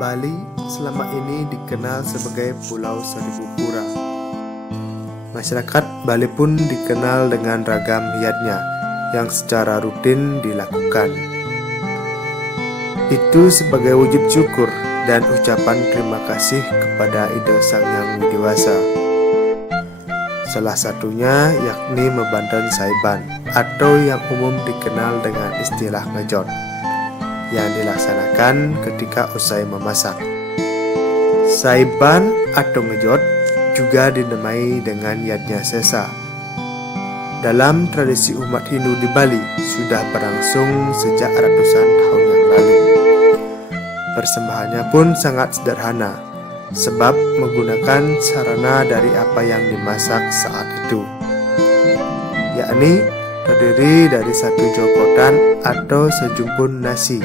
Bali selama ini dikenal sebagai Pulau Seribu Pura. Masyarakat Bali pun dikenal dengan ragam hiatnya yang secara rutin dilakukan. Itu sebagai wujud syukur dan ucapan terima kasih kepada Ida Sang Hyang Widi-Wasa. Salah satunya yakni Mebanten Saiban atau yang umum dikenal dengan istilah ngejot, yang dilaksanakan ketika usai memasak. Saiban atau ngejot juga dinamai dengan Yatnya Sesa. Dalam tradisi umat Hindu di Bali sudah berlangsung sejak ratusan tahun yang lalu. Persembahannya pun sangat sederhana, sebab menggunakan sarana dari apa yang dimasak saat itu, yakni terdiri dari satu jokotan atau sejumpun nasi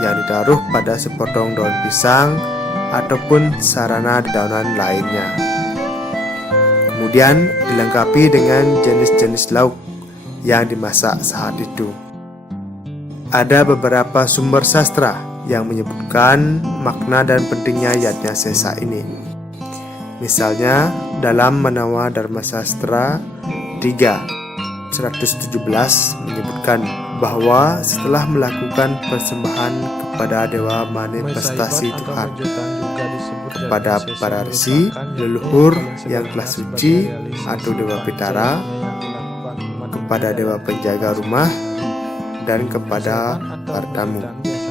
yang ditaruh pada sepotong daun pisang ataupun sarana dedaunan lainnya. Kemudian dilengkapi dengan jenis-jenis lauk yang dimasak saat itu. Ada beberapa sumber sastra yang menyebutkan makna dan pentingnya Yatnya Sesa ini. Misalnya dalam Manawa Dharma Sastra 3:117 menyebutkan bahwa setelah melakukan persembahan kepada dewa manifestasi Tuhan, kepada para resi, leluhur yang telah suci atau dewa Pitara, kepada dewa penjaga rumah, dan kepada para tamu,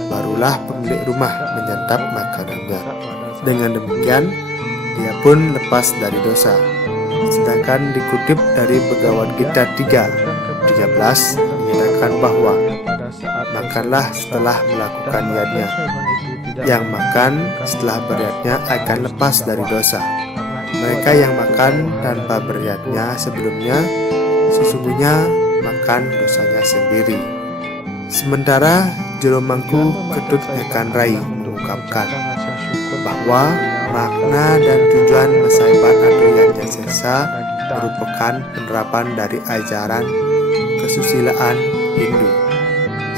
barulah pemilik rumah menyantap makanannya. Dengan demikian, dia pun lepas dari dosa. Sedangkan dikutip dari Bhagavad Gita 3:13 menyatakan bahwa makanlah setelah melakukan yatnya. Yang makan setelah beryatnya akan lepas dari dosa. Mereka yang makan tanpa beryatnya sebelumnya sesungguhnya makan dosanya sendiri. Sementara Jeromangku Ketut Nyakan Rai mengungkapkan bahwa makna dan tujuan Masaiban atau Yatnya Sesa merupakan penerapan dari ajaran kesusilaan Hindu.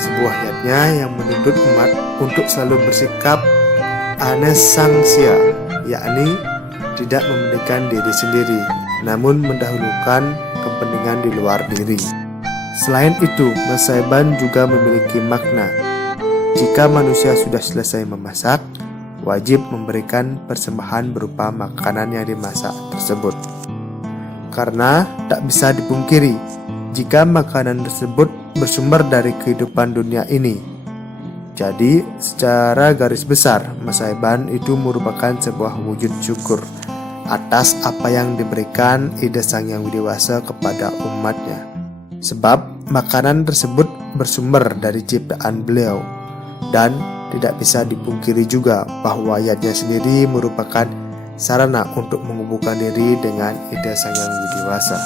Sebuah yatnya yang menuntut umat untuk selalu bersikap anesangsia, yakni tidak mementingkan diri sendiri, namun mendahulukan kepentingan di luar diri. Selain itu, Masaiban juga memiliki makna. Jika manusia sudah selesai memasak, wajib memberikan persembahan berupa makanan yang dimasak tersebut. Karena tak bisa dipungkiri jika makanan tersebut bersumber dari kehidupan dunia ini. Jadi, secara garis besar, Masaiban itu merupakan sebuah wujud syukur atas apa yang diberikan Ida Sang Hyang Widi-Wasa kepada umatnya. Sebab makanan tersebut bersumber dari ciptaan beliau, dan tidak bisa dipungkiri juga bahwa yatnya sendiri merupakan sarana untuk menghubungkan diri dengan Ida Sang Hyang Widi-Wasa.